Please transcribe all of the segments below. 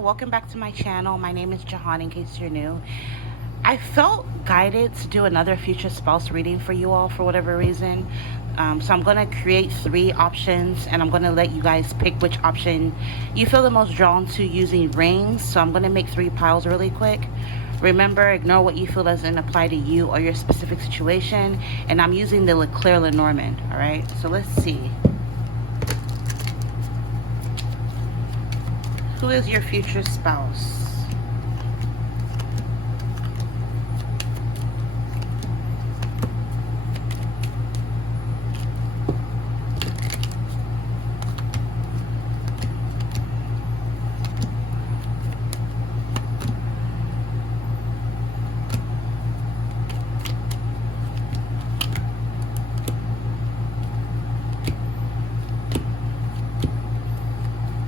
welcome back to my channel. My name is Jahan, in case you're new. I felt guided to do another future spouse reading for you all for whatever reason. So I'm going to create 3 options, and I'm going to let you guys pick which option you feel the most drawn to using rings. So I'm going to make 3 piles really quick. Remember, ignore what you feel doesn't apply to you or your specific situation. And I'm using the Leclerc Lenormand. All right, so let's see. Who is your future spouse?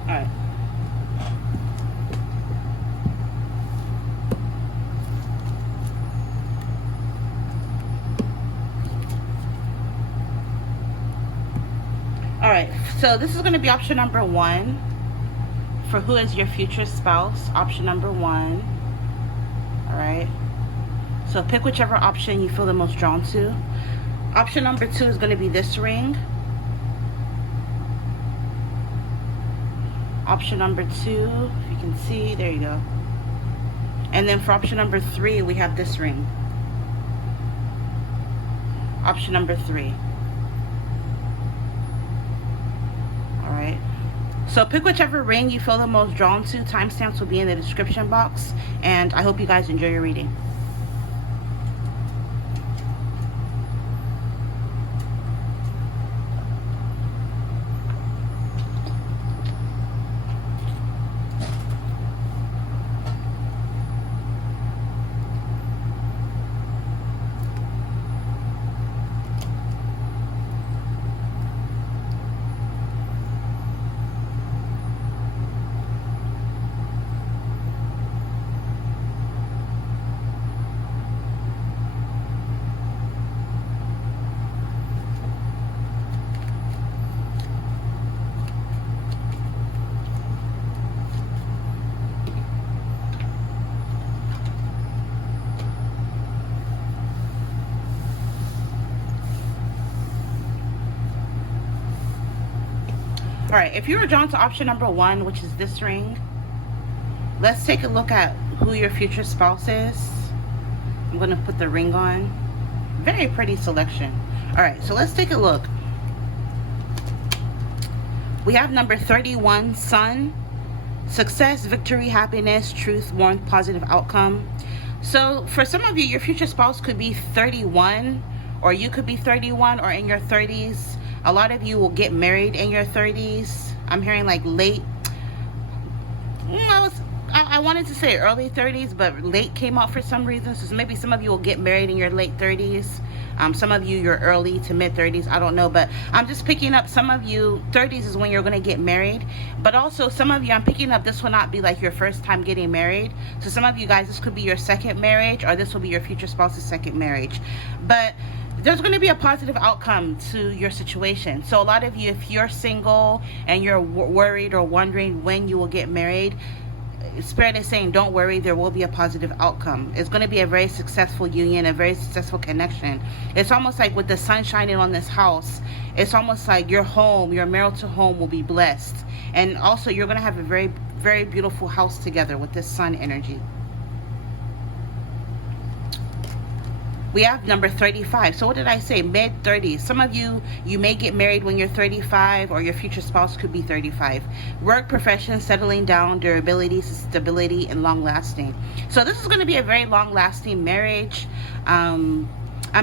All right. Alright, so this is going to be option number 1 for who is your future spouse. Option number 1. Alright, so pick whichever option you feel the most drawn to. Option number 2 is going to be this ring. Option number 2, if you can see, there you go. And then for option number 3, we have this ring. Option number 3. Alright, so pick whichever ring you feel the most drawn to. Timestamps will be in the description box, and I hope you guys enjoy your reading. Alright, if you were drawn to option number 1, which is this ring, let's take a look at who your future spouse is. I'm going to put the ring on. Very pretty selection. Alright, so let's take a look. We have number 31, Sun. Success, victory, happiness, truth, warmth, positive outcome. So for some of you, your future spouse could be 31, or you could be 31 or in your 30s. A lot of you will get married in your 30s. I'm hearing like late. I wanted to say early 30s, but late came out for some reason. So maybe some of you will get married in your late 30s. Some of you, your early to mid 30s. I don't know, but I'm just picking up some of you. 30s is when you're going to get married. But also some of you, I'm picking up this will not be like your first time getting married. So some of you guys, this could be your second marriage, or this will be your future spouse's second marriage. But there's going to be a positive outcome to your situation. So a lot of you, if you're single and you're worried or wondering when you will get married, Spirit is saying don't worry, there will be a positive outcome. It's going to be a very successful union, a very successful connection. It's almost like with the sun shining on this house, it's almost like your home, your marital home will be blessed. And also you're going to have a very, very beautiful house together with this sun energy. We have number 35. So what did I say? Mid 30s. Some of you, you may get married when you're 35, or your future spouse could be 35. Work, profession, settling down, durability, stability, and long lasting. So this is going to be a very long lasting marriage. I'm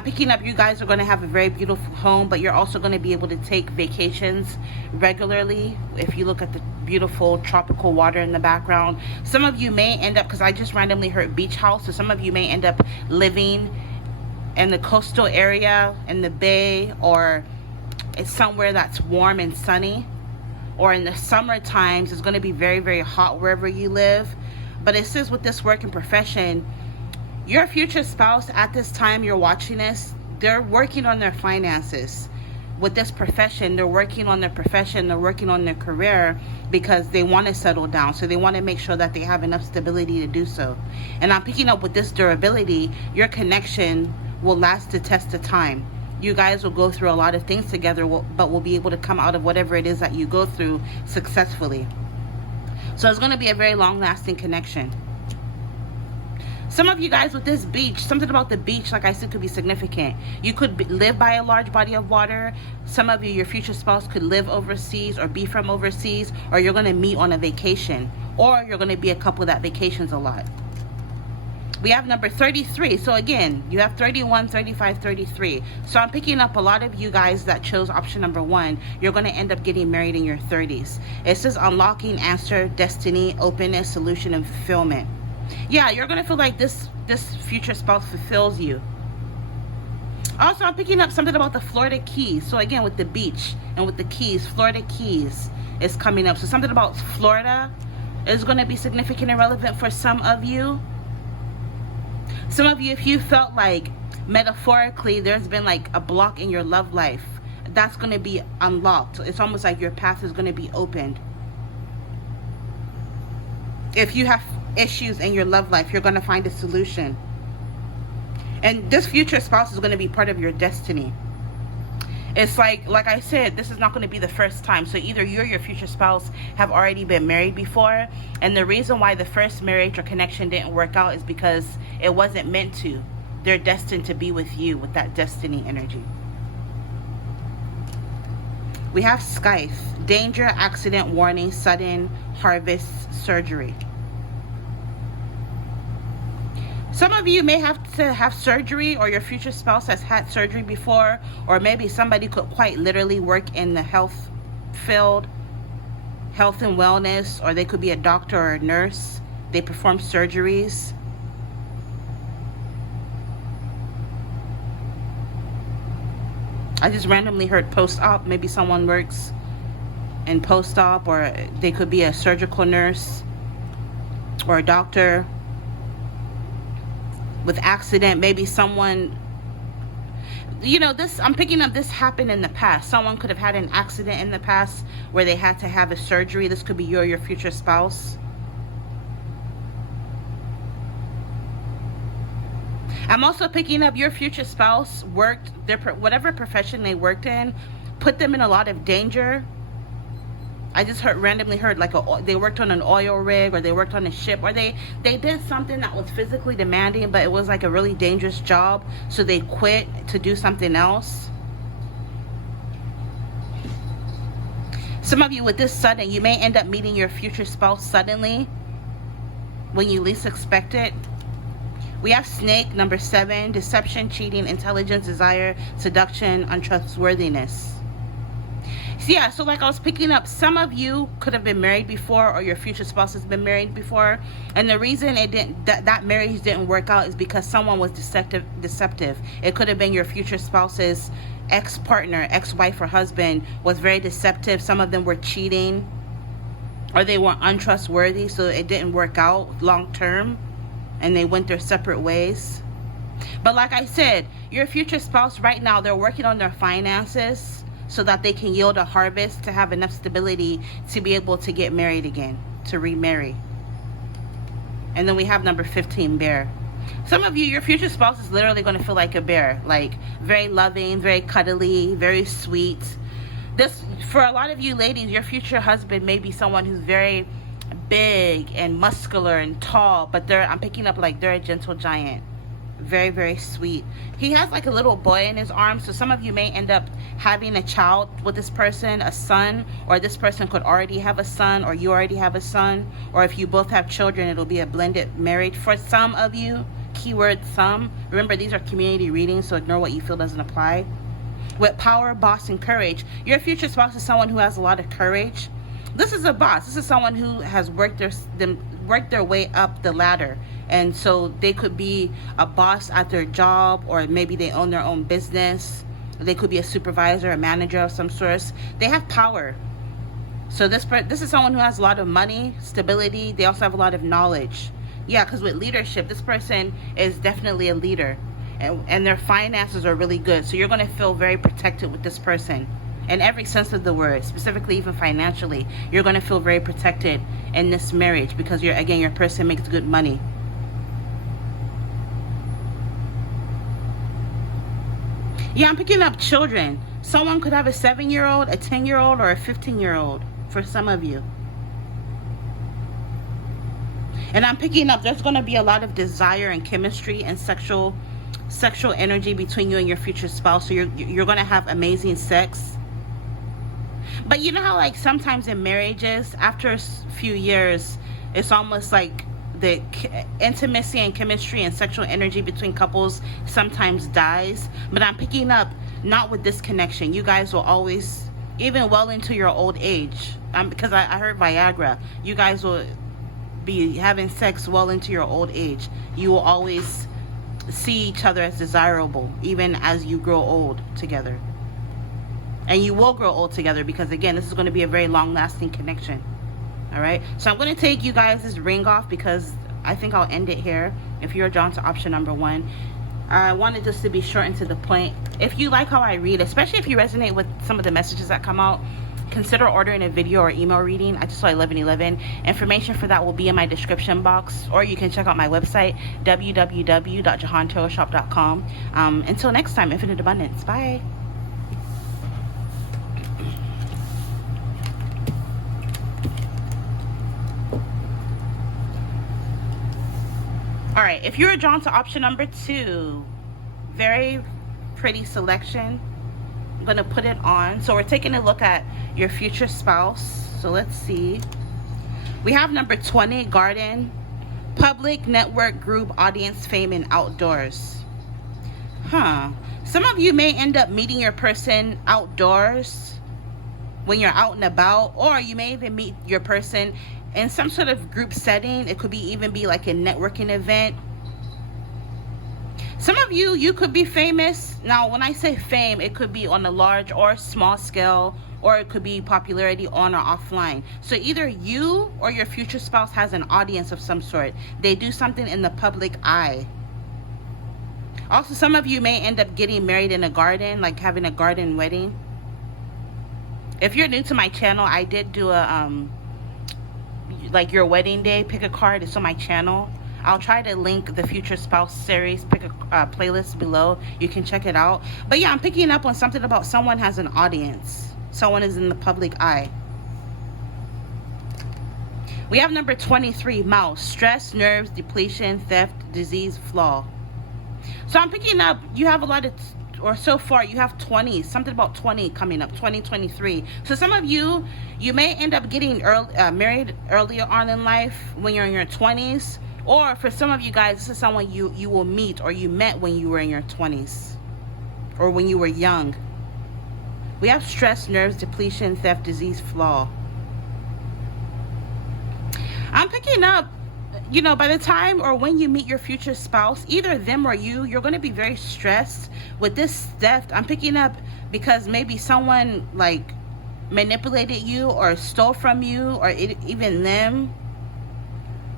picking up you guys are going to have a very beautiful home, but you're also going to be able to take vacations regularly. If you look at the beautiful tropical water in the background, some of you may end up, because I just randomly heard beach house, so some of you may end up living in the coastal area, in the bay, or it's somewhere that's warm and sunny. Or in the summer times, it's going to be very, very hot wherever you live. But it says with this work and profession, your future spouse at this time you're watching this, they're working on their finances. with this profession, they're working on their profession, they're working on their career because they want to settle down. So they want to make sure that they have enough stability to do so. And I'm picking up with this durability, your connection will last the test of time. You guys will go through a lot of things together, but will be able to come out of whatever it is that you go through successfully. So it's going to be a very long-lasting connection. Some of you guys with this beach, something about the beach, like I said, could be significant. You could live by a large body of water. Some of you, your future spouse, could live overseas or be from overseas, or you're going to meet on a vacation, or you're going to be a couple that vacations a lot. We have number 33. So again, you have 31, 35, 33. So I'm picking up a lot of you guys that chose option number 1. You're going to end up getting married in your 30s. It says unlocking, answer, destiny, openness, solution, and fulfillment. Yeah, you're going to feel like this future spouse fulfills you. Also, I'm picking up something about the Florida Keys. So again, with the beach and with the Keys, Florida Keys is coming up. So something about Florida is going to be significant and relevant for some of you. Some of you, if you felt like metaphorically there's been like a block in your love life, that's going to be unlocked. It's almost like your path is going to be opened. If you have issues in your love life, you're going to find a solution. And this future spouse is going to be part of your destiny. It's like I said, this is not going to be the first time. So either you or your future spouse have already been married before, and the reason why the first marriage or connection didn't work out is because it wasn't meant to. They're destined to be with you, with that destiny energy. We have Scythe, danger, accident, warning, sudden, harvest, surgery. Some of you may have to have surgery, or your future spouse has had surgery before, or maybe somebody could quite literally work in the health field, health and wellness, or they could be a doctor or a nurse. They perform surgeries. I just randomly heard post-op. Maybe someone works in post-op, or they could be a surgical nurse or a doctor. With accident, maybe someone, I'm picking up this happened in the past. Someone could have had an accident in the past where they had to have a surgery. This could be you or your future spouse. I'm also picking up your future spouse worked whatever profession they worked in, put them in a lot of danger. I just randomly heard like they worked on an oil rig, or they worked on a ship, or they did something that was physically demanding, but it was like a really dangerous job, so they quit to do something else. Some of you with this sudden, you may end up meeting your future spouse suddenly when you least expect it. We have snake, number 7, deception, cheating, intelligence, desire, seduction, untrustworthiness. Yeah, so like I was picking up, some of you could have been married before, or your future spouse has been married before, and the reason that marriage didn't work out is because someone was deceptive. It could have been your future spouse's ex-partner, ex-wife or husband was very deceptive. Some of them were cheating, or they were untrustworthy, so it didn't work out long term, and they went their separate ways. But like I said, your future spouse right now, they're working on their finances so that they can yield a harvest to have enough stability to be able to get married again, to remarry. And then we have number 15, bear. Some of you, your future spouse is literally going to feel like a bear, like very loving, very cuddly, very sweet. This, for a lot of you ladies, your future husband may be someone who's very big and muscular and tall, but I'm picking up like they're a gentle giant. Very, very sweet. He has like a little boy in his arms, so some of you may end up having a child with this person, a son, or this person could already have a son, or you already have a son, or if you both have children, it'll be a blended marriage. For some of you, keyword some. Remember, these are community readings, so ignore what you feel doesn't apply. With power, boss, and courage, your future spouse is someone who has a lot of courage. This is a boss. This is someone who has worked their way up the ladder. And so they could be a boss at their job, or maybe they own their own business. They could be a supervisor, a manager of some sort. They have power. So this is someone who has a lot of money, stability. They also have a lot of knowledge. Yeah, because with leadership, this person is definitely a leader. and their finances are really good. So you're going to feel very protected with this person in every sense of the word, specifically even financially. You're going to feel very protected in this marriage because your person makes good money. Yeah, I'm picking up children. Someone could have a 7-year-old, a 10-year-old, or a 15-year-old for some of you. And I'm picking up there's going to be a lot of desire and chemistry and sexual energy between you and your future spouse. So you're going to have amazing sex. But you know how like sometimes in marriages, after a few years, it's almost like the intimacy and chemistry and sexual energy between couples sometimes dies. But I'm picking up not with this connection. You guys will always, even well into your old age, because I heard Viagra, you guys will be having sex well into your old age. You will always see each other as desirable even as you grow old together. And you will grow old together because again, this is going to be a very long-lasting connection. All right, so I'm going to take you guys this ring off because I think I'll end it here if you're drawn to option number 1. I wanted this to be short and to the point. If you like how I read, especially if you resonate with some of the messages that come out, consider ordering a video or email reading. I just saw 1111. Information for that will be in my description box, or you can check out my website, www.jahantarotshop.com. Until next time, infinite abundance. Bye. All right, if you're drawn to option number 2, very pretty selection. I'm gonna put it on. So we're taking a look at your future spouse. So let's see. We have number 20, garden, public, network, group, audience, fame, and outdoors. Some of you may end up meeting your person outdoors when you're out and about, or you may even meet your person in some sort of group setting. It could even be like a networking event. Some of you could be famous. Now, when I say fame, it could be on a large or small scale, or it could be popularity on or offline. So either you or your future spouse has an audience of some sort. They do something in the public eye. Also, some of you may end up getting married in a garden, like having a garden wedding. If you're new to my channel, I did do a like your wedding day, pick a card. It's on my channel. I'll try to link the future spouse series, pick a playlist below. You can check it out. But yeah, I'm picking up on something about someone has an audience. Someone is in the public eye. We have number 23, mouse, stress, nerves, depletion, theft, disease, flaw. So I'm picking up, you have a lot of, or so far you have 20, something about 20 coming up, 2023. So some of you may end up getting married earlier on in life when you're in your 20s. Or for some of you guys, this is someone you will meet or you met when you were in your 20s or when you were young. We have stress, nerves, depletion, theft, disease, flaw. I'm picking up, you know, by the time or when you meet your future spouse, either them or you're going to be very stressed with this theft. I'm picking up because maybe someone like manipulated you or stole from you, or even them.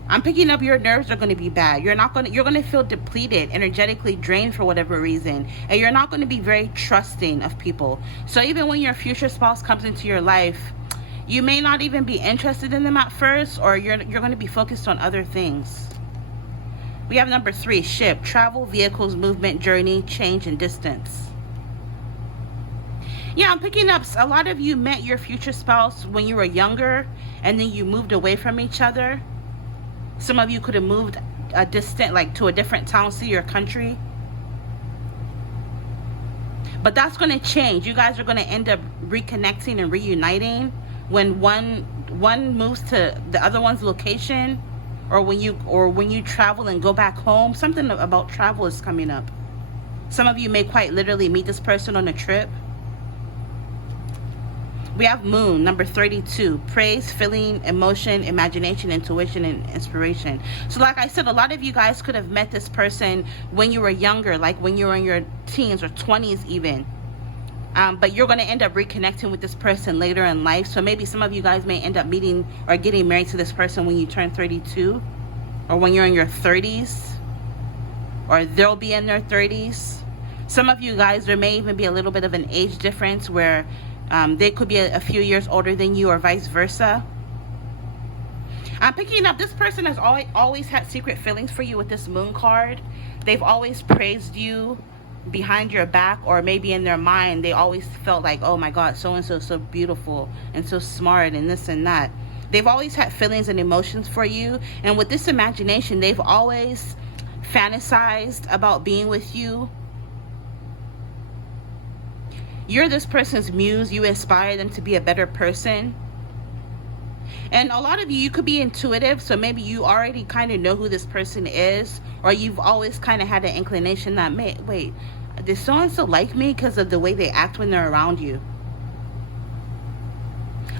I'm picking up your nerves are going to be bad. You're going to feel depleted, energetically drained for whatever reason. And you're not going to be very trusting of people. So even when your future spouse comes into your life, you may not even be interested in them at first, or you're going to be focused on other things. We have number 3, ship, travel, vehicles, movement, journey, change, and distance. Yeah, I'm picking up a lot of you met your future spouse when you were younger, and then you moved away from each other. Some of you could have moved a distant, like to a different town, city, or country. But that's going to change. You guys are going to end up reconnecting and reuniting when one moves to the other one's location, or when you travel and go back home. Something about travel is coming up. Some of you may quite literally meet this person on a trip. We have moon, number 32, praise, feeling, emotion, imagination, intuition, and inspiration. So like I said, a lot of you guys could have met this person when you were younger, like when you were in your teens or 20s even. But you're going to end up reconnecting with this person later in life. So maybe some of you guys may end up meeting or getting married to this person when you turn 32, or when you're in your 30s, or they'll be in their 30s. Some of you guys, there may even be a little bit of an age difference where they could be a few years older than you, or vice versa. I'm picking up this person has always had secret feelings for you with this moon card. They've always praised you behind your back, or maybe in their mind they always felt like, oh my god, so and so is so beautiful and so smart and this and that. They've always had feelings and emotions for you, and with this imagination they've always fantasized about being with you. You're this person's muse. You inspire them to be a better person. And a lot of you could be intuitive, so maybe you already kind of know who this person is, or you've always kind of had an inclination that, wait, does so-and-so like me because of the way they act when they're around you?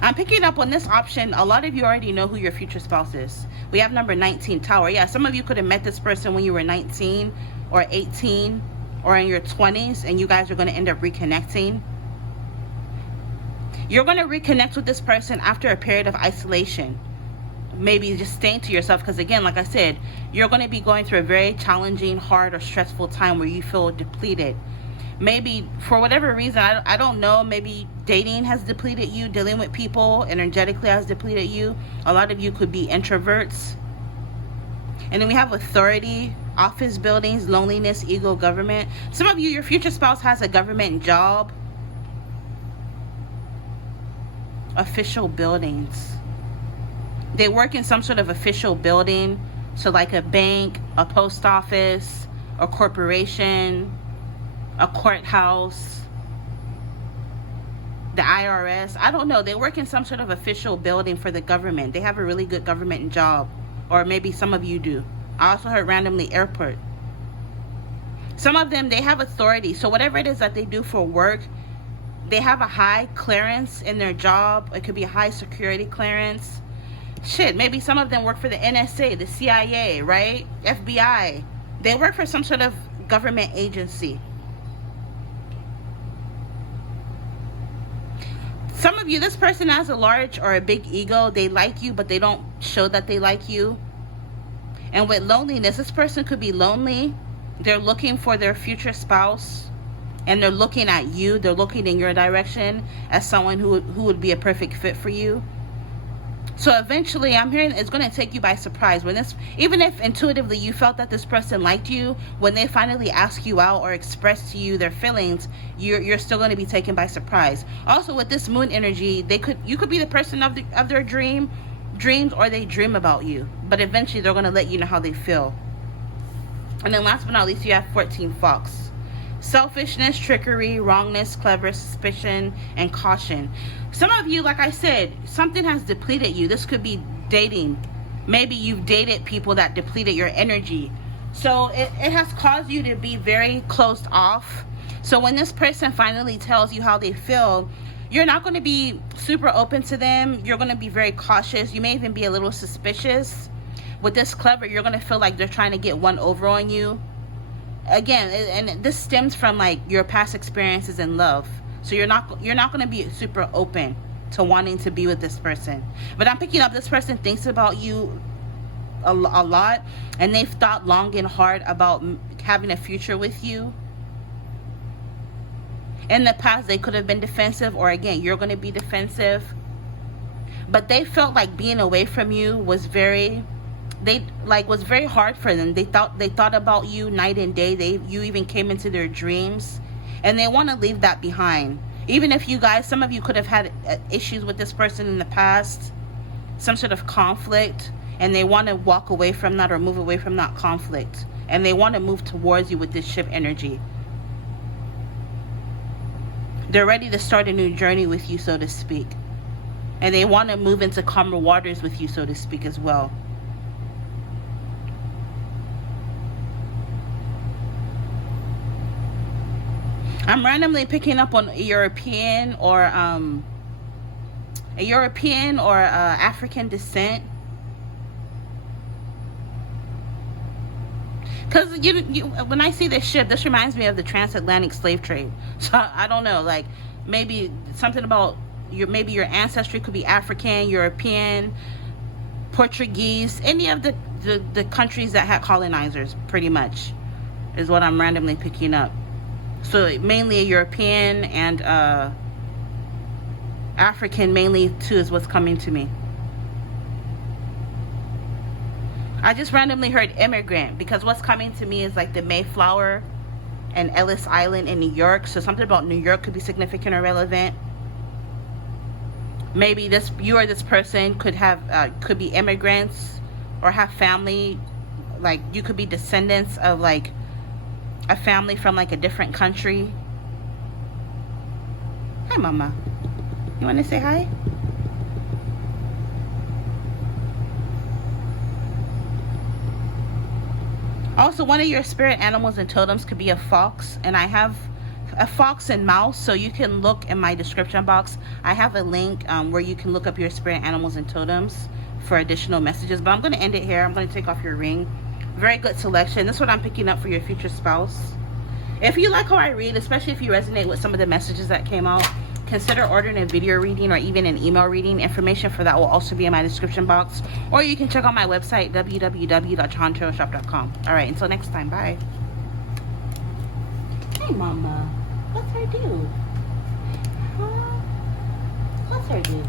I'm picking up on this option. A lot of you already know who your future spouse is. We have number 19, Tower. Yeah, some of you could have met this person when you were 19 or 18 or in your 20s, and you guys are going to end up reconnecting. You're going to reconnect with this person after a period of isolation. Maybe just staying to yourself, because again, like I said, you're going to be going through a very challenging, hard, or stressful time where you feel depleted. Maybe for whatever reason, I don't know, maybe dating has depleted you, dealing with people energetically has depleted you. A lot of you could be introverts. And then we have authority, office buildings, loneliness, ego, government. Some of you, your future spouse has a government job. Official buildings. They work in some sort of official building, so like a bank, a post office, a corporation, a courthouse, the IRS. I don't know. They work in some sort of official building for the government. They have a really good government job, or maybe some of you do. I also heard randomly airport. Some of them, they have authority, so whatever it is that they do for work, they have a high clearance in their job. It could be a high security clearance. Shit, maybe some of them work for the NSA, the CIA, right? FBI. They work for some sort of government agency. Some of you, this person has a large or a big ego. They like you, but they don't show that they like you. And with loneliness, this person could be lonely. They're looking for their future spouse. And they're looking at you, they're looking in your direction as someone who would be a perfect fit for you. So eventually, I'm hearing it's going to take you by surprise. When this, even if intuitively you felt that this person liked you, when they finally ask you out or express to you their feelings, you're still going to be taken by surprise. Also, with this moon energy, you could be the person of their dreams, or they dream about you. But eventually, they're going to let you know how they feel. And then last but not least, you have 14, Fox. Selfishness, trickery, wrongness, clever, suspicion, and caution. Some of you, like I said, something has depleted you. This could be dating. Maybe you've dated people that depleted your energy. So it has caused you to be very closed off. So when this person finally tells you how they feel, you're not going to be super open to them. You're going to be very cautious. You may even be a little suspicious. With this clever, you're going to feel like they're trying to get one over on you. Again, and this stems from like your past experiences in love, so you're not going to be super open to wanting to be with this person. But I'm picking up this person thinks about you a lot, and they've thought long and hard about having a future with you. In the past, they could have been defensive, or again, you're going to be defensive, but they felt like being away from you was very hard for them. They thought about you night and day. You even came into their dreams, and they want to leave that behind. Even if you guys, some of you could have had issues with this person in the past, some sort of conflict, and they want to walk away from that or move away from that conflict, and they want to move towards you with this ship energy. They're ready to start a new journey with you, so to speak, and they want to move into calmer waters with you, so to speak, as well. I'm randomly picking up on European or African descent, because when I see this ship, this reminds me of the transatlantic slave trade. So I don't know, like maybe something about maybe your ancestry could be African, European, Portuguese, any of the countries that had colonizers, pretty much. is what I'm randomly picking up. So mainly European and African mainly too is what's coming to me. I just randomly heard immigrant because what's coming to me is like the Mayflower and Ellis Island in New York. So something about New York could be significant or relevant. Maybe you or this person could be immigrants or have family, like you could be descendants of like a family from like a different country. Hi mama, you want to say hi? Also, one of your spirit animals and totems could be a fox, and I have a fox and mouse, so you can look in my description box. I have a link where you can look up your spirit animals and totems for additional messages. But I'm going to end it here. I'm going to take off your ring. Very good selection. This is what I'm picking up for your future spouse. If you like how I read, especially if you resonate with some of the messages that came out, consider ordering a video reading or even an email reading. Information for that will also be in my description box, or you can check out my website www.untitled.shop.com. all right, until next time, bye. Hey mama, what's her do? Huh? What's her do?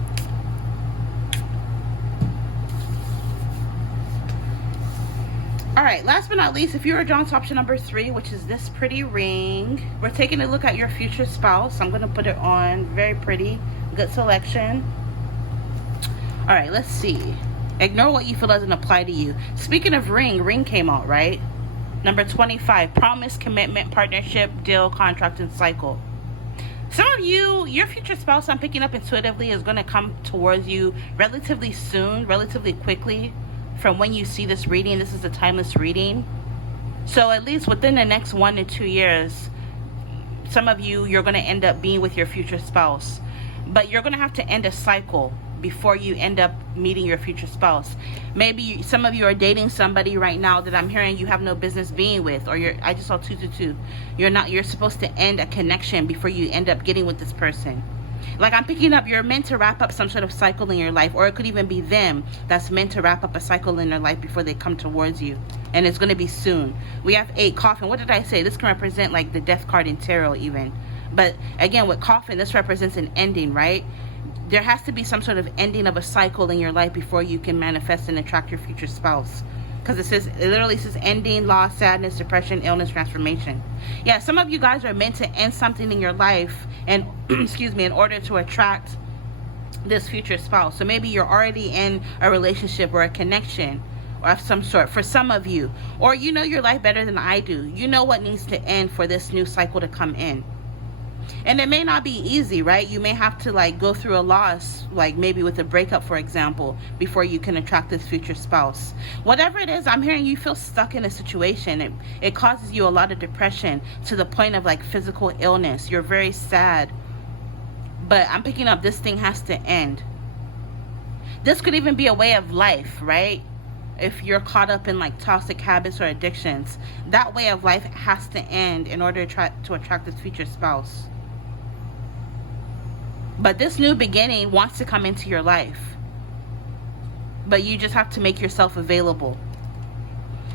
All right, last but not least, if you were drawn to option number 3, which is this pretty ring, we're taking a look at your future spouse. I'm going to put it on. Very pretty. Good selection. All right, let's see. Ignore what you feel doesn't apply to you. Speaking of ring came out, right? Number 25, promise, commitment, partnership, deal, contract, and cycle. Some of you, your future spouse, I'm picking up intuitively, is going to come towards you relatively soon, relatively quickly. From when you see this reading, this is a timeless reading. So at least within the next 1 to 2 years, some of you, you're going to end up being with your future spouse. But you're going to have to end a cycle before you end up meeting your future spouse. Maybe some of you are dating somebody right now that I'm hearing you have no business being with, or I just saw 222. You're supposed to end a connection before you end up getting with this person. Like I'm picking up, you're meant to wrap up some sort of cycle in your life, or it could even be them that's meant to wrap up a cycle in their life before they come towards you. And it's going to be soon. We have 8, coffin. What did I say? This can represent like the death card in tarot even. But again, with coffin, this represents an ending, right? There has to be some sort of ending of a cycle in your life before you can manifest and attract your future spouse. Because it literally says ending, loss, sadness, depression, illness, transformation. Yeah, some of you guys are meant to end something in your life and excuse me, in order to attract this future spouse. So maybe you're already in a relationship or a connection or of some sort for some of you, or you know your life better than I do. You know what needs to end for this new cycle to come in. And it may not be easy, right? You may have to like go through a loss, like maybe with a breakup, for example, before you can attract this future spouse. Whatever it is, I'm hearing you feel stuck in a situation. It causes you a lot of depression to the point of like physical illness. You're very sad. But I'm picking up this thing has to end. This could even be a way of life, right? If you're caught up in like toxic habits or addictions, that way of life has to end in order to attract this future spouse. But this new beginning wants to come into your life. But you just have to make yourself available.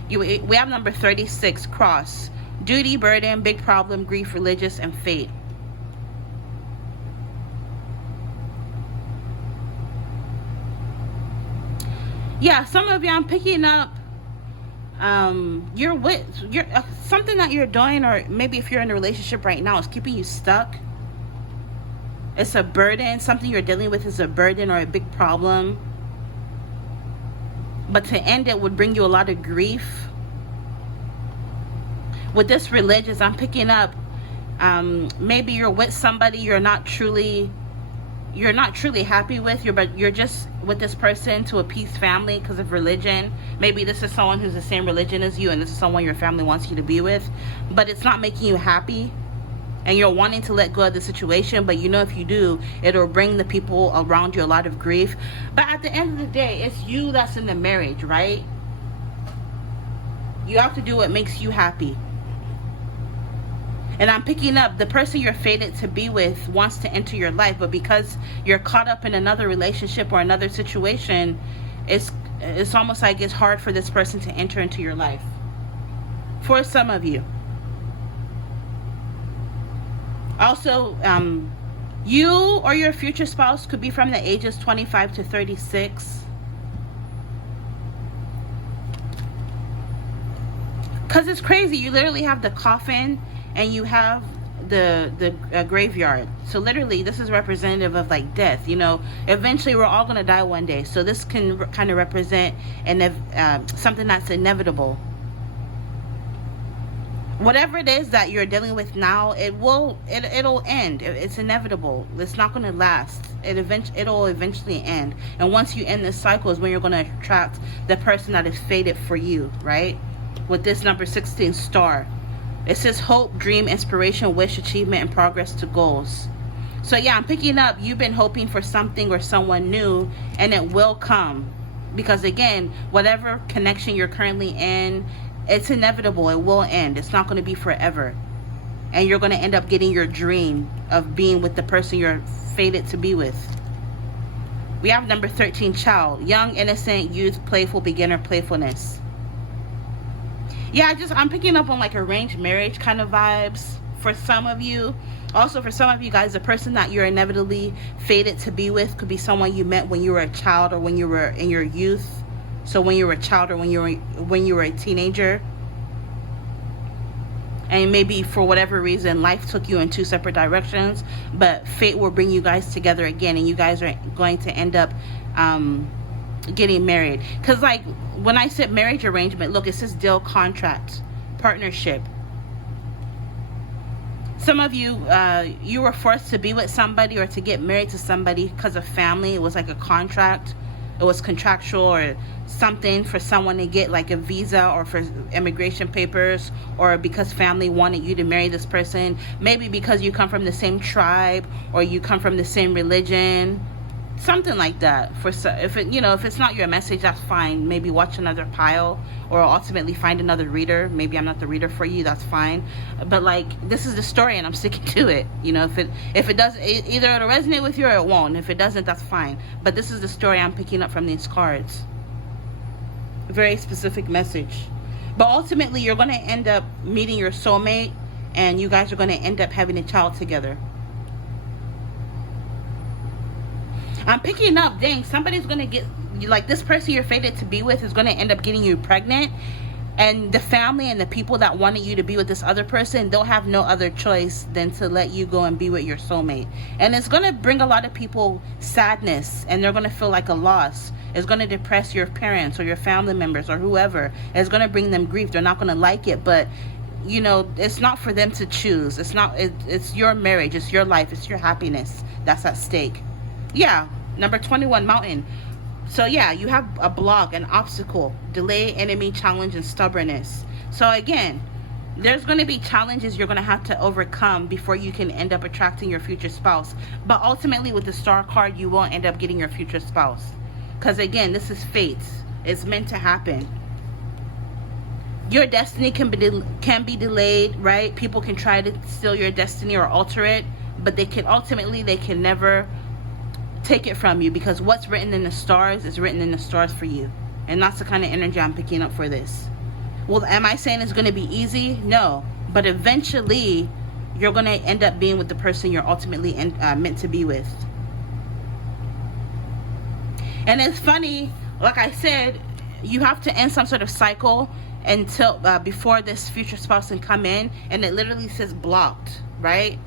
We have number 36, cross. Duty, burden, big problem, grief, religious, and fate. Yeah, some of you, I'm picking up you're something that you're doing, or maybe if you're in a relationship right now, is keeping you stuck. It's a burden. Something you're dealing with is a burden or a big problem. But to end it would bring you a lot of grief. With this religious, I'm picking up maybe you're with somebody you're not truly happy with, but you're just with this person to appease family because of religion. Maybe this is someone who's the same religion as you, and this is someone your family wants you to be with, but it's not making you happy, and you're wanting to let go of the situation, but you know if you do, it'll bring the people around you a lot of grief. But at the end of the day, it's you that's in the marriage, right? You have to do what makes you happy. And I'm picking up the person you're fated to be with wants to enter your life, but because you're caught up in another relationship or another situation, it's almost like it's hard for this person to enter into your life. For some of you. Also, you or your future spouse could be from the ages 25 to 36. Because it's crazy. You literally have the coffin and you have the graveyard. So literally, this is representative of like death. You know, eventually we're all going to die one day. So this can kind of represent something that's inevitable. Whatever it is that you're dealing with now, it'll end. It's inevitable. It's not going to last. It'll eventually end. And once you end this cycle is when you're going to attract the person that is fated for you, right? With this number 16 star, it says hope, dream, inspiration, wish, achievement, and progress to goals. So yeah, I'm picking up you've been hoping for something or someone new, and it will come. Because again, whatever connection you're currently in, it's inevitable. It will end. It's not going to be forever. And you're going to end up getting your dream of being with the person you're fated to be with. We have number 13, child. Young, innocent, youth, playful, beginner, playfulness. Yeah, I'm picking up on like arranged marriage kind of vibes for some of you. Also, for some of you guys, the person that you're inevitably fated to be with could be someone you met when you were a child or when you were in your youth. So when you were a child or when you were a teenager, and maybe for whatever reason life took you in two separate directions, but fate will bring you guys together again, and you guys are going to end up getting married. Because like when I said marriage arrangement, look, it says deal, contract, partnership. Some of you you were forced to be with somebody or to get married to somebody because of family. It was like a contract. It was contractual or something for someone to get like a visa or for immigration papers, or because family wanted you to marry this person. Maybe because you come from the same tribe or you come from the same religion, something like that. If it's not your message, that's fine. Maybe watch another pile or ultimately find another reader. Maybe I'm not the reader for you, that's fine. But like, this is the story and I'm sticking to it. You know, if it does, either it'll resonate with you or it won't. If it doesn't, that's fine. But this is the story I'm picking up from these cards. Very specific message. But ultimately, you're going to end up meeting your soulmate, and you guys are going to end up having a child together. I'm picking up, dang, somebody's going to get, like, this person you're fated to be with is going to end up getting you pregnant. And the family and the people that wanted you to be with this other person, they'll have no other choice than to let you go and be with your soulmate. And it's going to bring a lot of people sadness, and they're going to feel like a loss. It's going to depress your parents or your family members or whoever. It's going to bring them grief. They're not going to like it, but you know, it's not for them to choose. It's your marriage, it's your life, it's your happiness that's at stake. Yeah, number 21, mountain. So yeah, you have a block, an obstacle, delay, enemy, challenge, and stubbornness. So again, there's going to be challenges you're going to have to overcome before you can end up attracting your future spouse. But ultimately, with the star card, you won't end up getting your future spouse. Because again, this is fate. It's meant to happen. Your destiny can be delayed, right? People can try to steal your destiny or alter it, but they can never take it from you, because what's written in the stars is written in the stars for you. And that's the kind of energy I'm picking up for this. Well, am I saying it's going to be easy? No. But eventually, you're going to end up being with the person you're ultimately meant to be with. And it's funny, like I said, you have to end some sort of cycle until before this future spouse can come in, and it literally says blocked, right?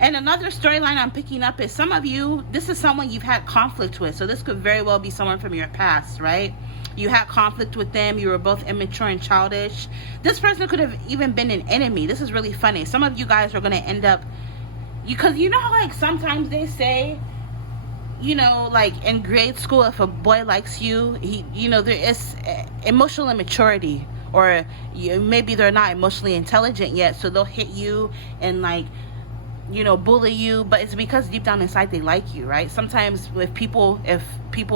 And another storyline I'm picking up is some of you, this is someone you've had conflict with. So this could very well be someone from your past, right? You had conflict with them. You were both immature and childish. This person could have even been an enemy. This is really funny. Some of you guys are going to end up, because you know how like sometimes they say, you know, like in grade school, if a boy likes you, there is emotional immaturity, or maybe they're not emotionally intelligent yet, so they'll hit you and like, bully you, but it's because deep down inside they like you, right? Sometimes if people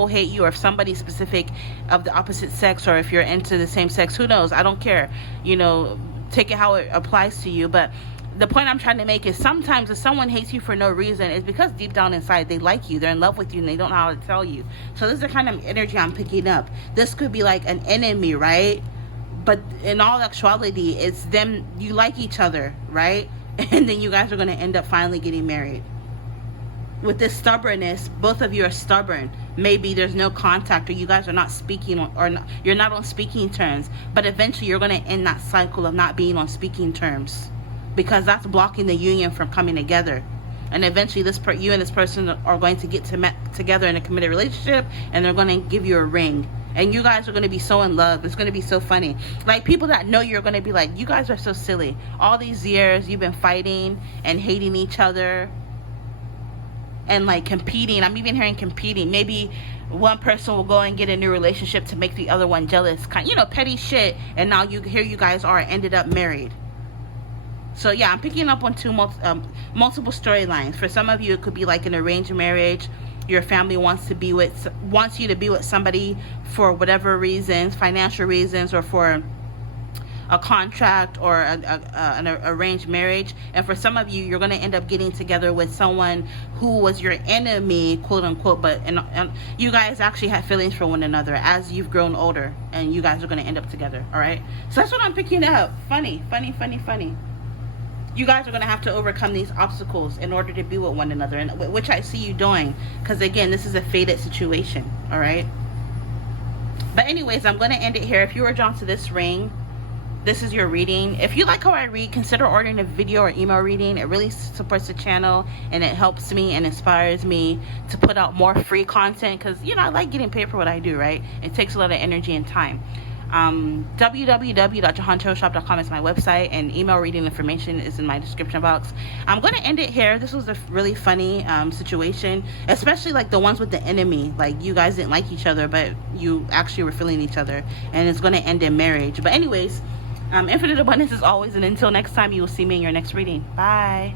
hate you, or if somebody specific of the opposite sex, or if you're into the same sex, who knows? I don't care. Take it how it applies to you. But the point I'm trying to make is sometimes if someone hates you for no reason, it's because deep down inside they like you, they're in love with you, and they don't know how to tell you. So this is the kind of energy I'm picking up. This could be like an enemy, right? But in all actuality, it's them, you like each other, right? and then you guys are going to end up finally getting married. With this stubbornness, both of you are stubborn. Maybe there's no contact, or you guys are not speaking, or not, you're not on speaking terms, but eventually you're going to end that cycle of not being on speaking terms, because that's blocking the union from coming together. And eventually you and this person are going to get together in a committed relationship, and they're going to give you a ring, and you guys are going to be so in love. It's going to be so funny. Like, people that know you're going to be like, you guys are so silly. All these years you've been fighting and hating each other and like competing. I'm even hearing competing. Maybe one person will go and get a new relationship to make the other one jealous, petty shit, and now you guys are ended up married. So yeah, I'm picking up on multiple storylines. For some of you, it could be like an arranged marriage. Your family wants you to be with somebody for whatever reasons, financial reasons, or for a contract, or an arranged marriage. And for some of you, you're going to end up getting together with someone who was your enemy, quote unquote, and you guys actually have feelings for one another as you've grown older, and you guys are going to end up together. All right, so that's what I'm picking up. Funny. You guys are going to have to overcome these obstacles in order to be with one another, and which I see you doing, because again, this is a fated situation. All right, but anyways, I'm going to end it here. If you were drawn to this ring, this is your reading. If you like how I read, consider ordering a video or email reading. It really supports the channel, and it helps me and inspires me to put out more free content, because I like getting paid for what I do, right? It takes a lot of energy and time. www.untitled.shop.com is my website, and email reading information is in my description box. I'm going to end it here. This was a really funny situation, especially like the ones with the enemy. Like, you guys didn't like each other, but you actually were feeling each other, and it's going to end in marriage. But anyways, infinite abundance as always, and until next time, you will see me in your next reading. Bye.